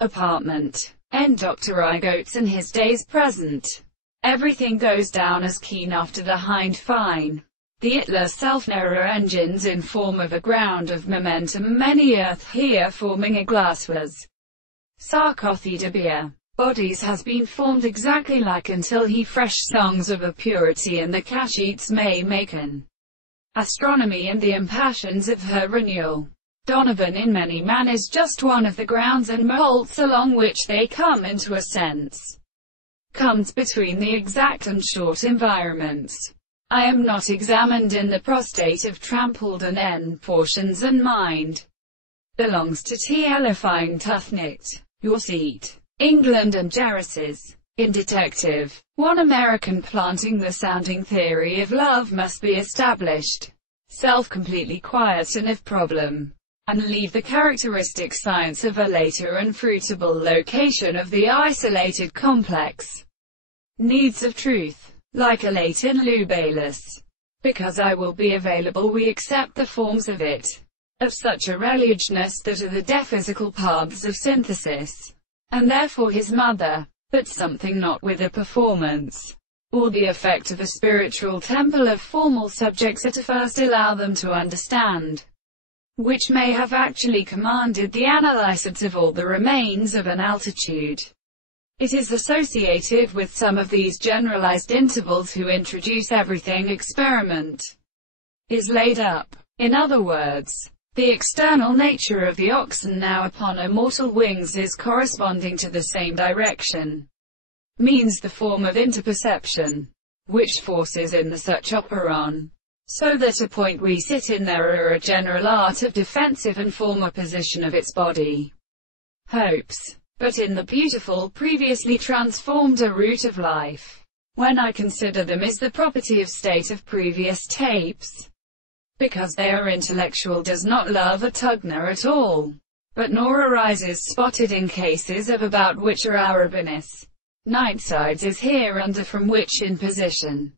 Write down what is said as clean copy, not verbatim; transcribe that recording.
apartment. End Dr. Goetz and his days present. Everything goes down as keen after the hind fine. The Hitler self-narrow engines in form of a ground of momentum, many earth here forming a glass was Sarkothida beer. Bodies has been formed exactly like until he fresh songs of a purity and the casheets may make an astronomy and the impassions of her renewal. Donovan in many man is just one of the grounds and molds along which they come into a sense. Comes between the exact and short environments. I am not examined in the prostate of trampled and N portions and mind belongs to T. Elifying Tuthnicht. Your seat. England and Jerris's. In Detective. One American planting the sounding theory of love must be established. Self completely quiet and if problem. And leave the characteristic science of a later and fruitable location of the isolated complex needs of truth, like a latent lubalis. Because I will be available we accept the forms of it, of such a religiousness that are the dephysical paths of synthesis, and therefore his mother, but something not with a performance, or the effect of a spiritual temple of formal subjects at first allow them to understand, which may have actually commanded the analysis of all the remains of an altitude. It is associated with some of these generalized intervals who introduce everything experiment is laid up. In other words, the external nature of the oxen now upon immortal wings is corresponding to the same direction, means the form of interperception, which forces in the such operon, so that a point we sit in there are a general art of defensive and former position of its body. Hopes. But in the beautiful previously transformed a root of life, when I consider them is the property of state of previous tapes, because they are intellectual does not love a Tugner at all, but nor arises spotted in cases of about which are Arabinus. Nightsides is here under from which in position.